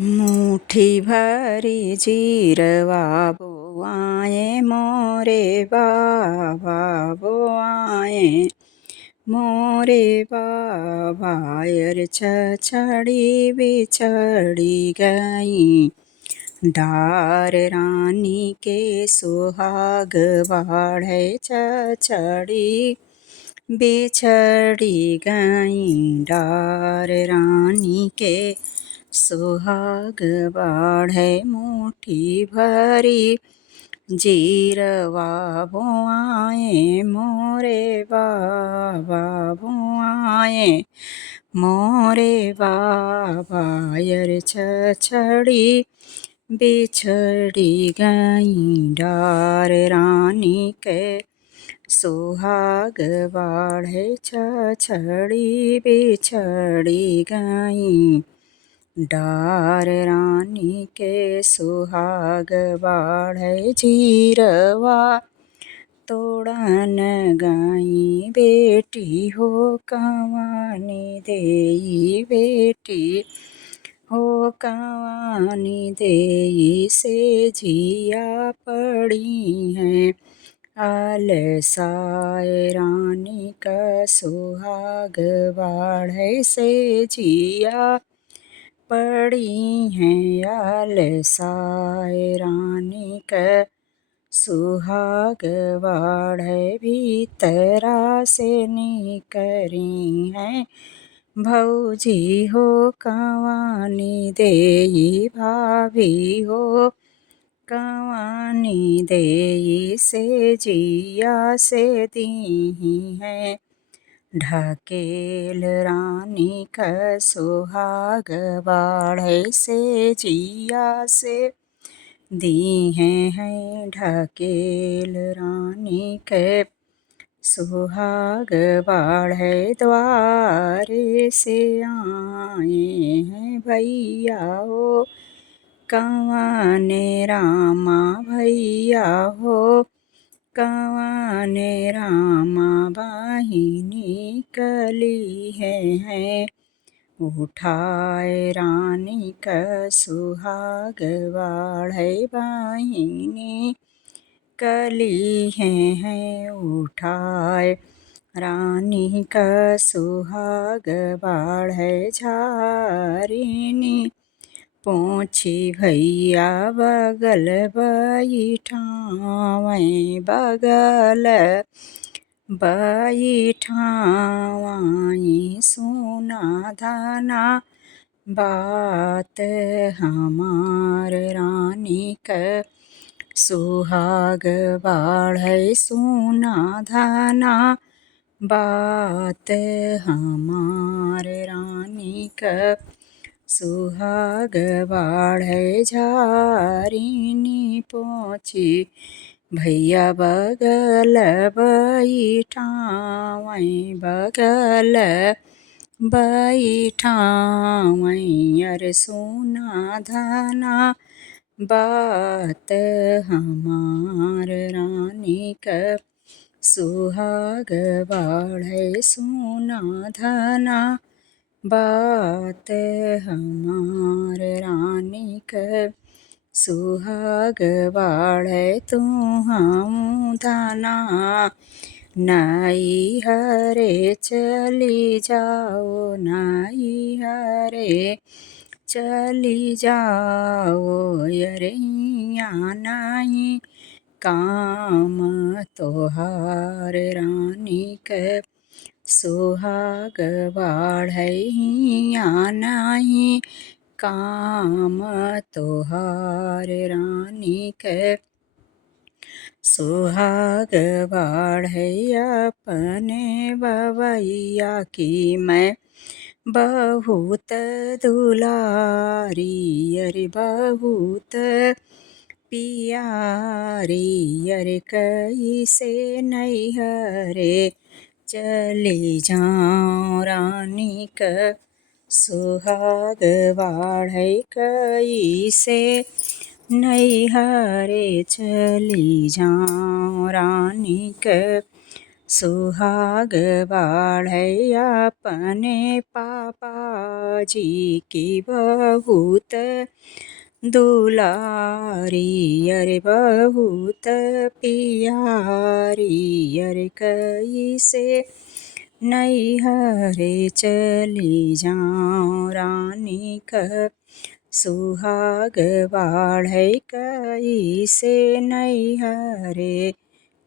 मुट्ठी भरी जीरवा बोआए मोरे बाबा बोआए मोरे बाबा यार छड़ी बिछड़ी गई डार रानी के सुहाग बाढ़े छड़ी बिछड़ी गई डार रानी के सुहाग बाढ़े मुट्ठी भरी जीरवा बोआए मोरे बाबा बोआए मोरे बाबा यार छड़ी बिछड़ी गई डार रानी के सुहाग बाढ़े छड़ी बिछड़ी गई डार रानी के सुहाग बाढ़े जीरवा तोड़न गई बेटी हो कवानी देई बेटी हो कवानी देई से जिया पड़ी हैं अलसाए रानी का सुहाग बाढ़े से जिया पड़ी हैं अलसाए रानी का सुहाग बाढ़े भीतरा से निकरी हैं भौजी हो कवानी देई भाभी हो कवानी देई से जिया से दी हैं ढकेल रानी का सुहाग बाढ़े से जिया से दी हैं ढकेल रानी के सुहाग बाढ़े द्वारे से आए हैं भैया हो कवाने रामा भैया हो कवाने रामा बाहिनी कली है उठाए रानी का सुहाग बाढ़े बाहिनी कली है उठाए रानी का सुहाग बाढ़े झारिनी पोछी भैया बगल बैठावे बगल बैठावाई सोना धना बात हमार रानी का सुहाग बाढ़े सोना धना बात हमार रानी का सुहाग बाढ़े झारिनी पोछी भैया बगल बैठावै बगल बैठावै अर सोना धना बात हमार रानी का सुहाग बाढ़े सोना धना बात हमार रानी का सुहाग बाढ़े तू हम धना नाई हरे चली जाओ नाई हरे चली जाओ अरे यहाँ नहीं काम तोहार रानी के सुहाग बाढ़े यहाँ नहीं काम तोहार रानी के सुहाग बाढ़े अपने बवैया की मैं बहुत दुलारी अरे बहुत पियारी अरे कैसे नैहरे चली जाऊं रानी का सुहाग बाढ़े कैसे नैहरे चली जाऊं रानी का सुहाग बाढ़ै अपने पापा जी की बहुत दुलारी, अरे बहुत पियारी, अरे कैसे नैहरे चली जाऊँ रानी का सुहाग बाढ़ै कैसे नैहरे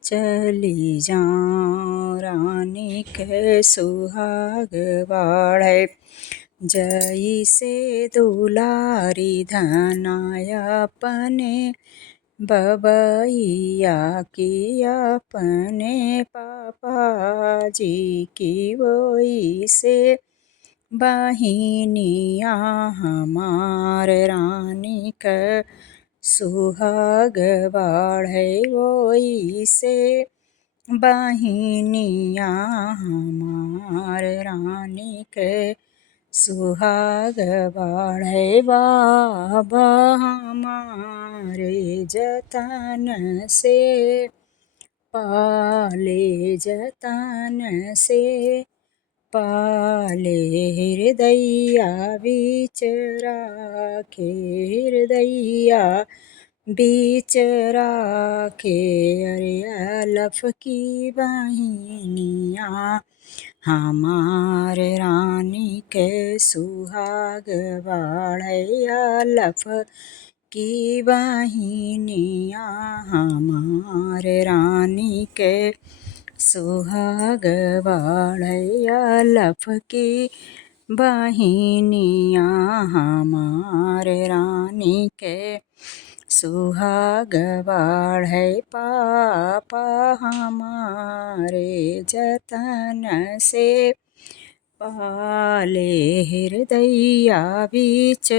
चली जाऊँ रानी के सुहाग बाढ़ै। जैसे दुलारी धनाय अपने बबैया की अपने पापा जी की वैसे बहिनिया हमार रानी का सुहाग बाढ़ै वैसे बहिनिया हमार रानी के सुहाग बाढ़ै। बाबा हमारे जतन से पाले, जतन से पाले, हृदया बीच राखे, हृदया बीच राखे, अरे अलफ की बहिनिया हमार रानी के सुहाग बाढ़ै। अलफ की बहिनिया हमार रानी के सुहाग बाढ़ै। अलफ की बहिनिया हमार रानी के सुहाग बाढ़ै। पापा हमारे जतन से पाले, हृदया बीच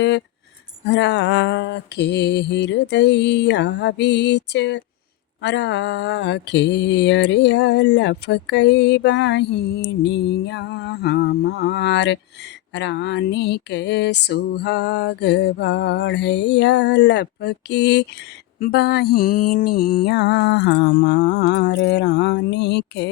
राखे, हृदया बीच राखे, अरे अलफ कई बहिनिया हमार रानी के सुहाग बाढ़ै। अलफ की बहिनिया हमार रानी के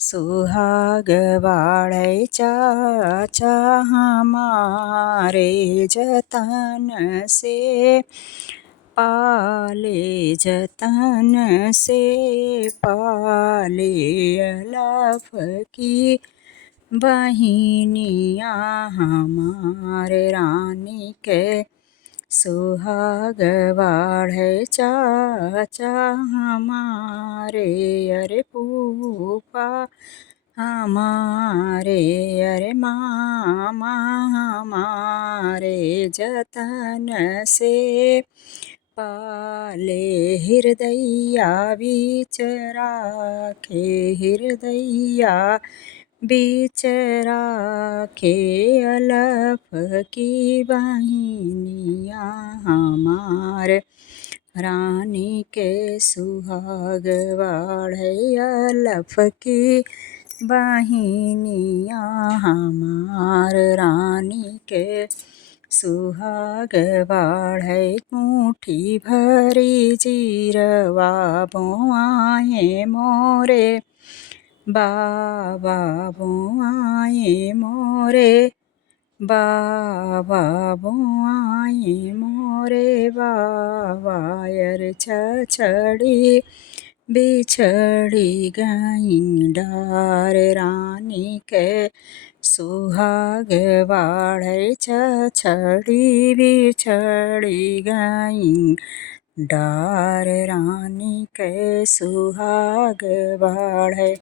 सुहाग बाढ़ै। चाचा हमारे जतन से पाले, जतन से पाले, अलफ की बहिनिया हमार रानी के सुहाग बाढ़ै। चाचा हमारे, अरे फूफा हमारे, अरे मामा हमारे जतन से पाले, हृदया बीच राखे, हृदया बीच राखे, अलफ की बहिनिया हमार रानी के सुहाग बाढ़ै। अलफ की बहिनिया हमार रानी के सुहाग बाढ़ै। मुट्ठी भरी जीरवा बोआए मोरे बाबा, बोआए मोरे बाबा, बोआए मोरे बाबा, अरे छछड़ी बिछड़ी गई डार रानी के सुहाग बाढ़ै। छछड़ी बिछड़ी गई डार रानी के सुहाग बाढ़ै।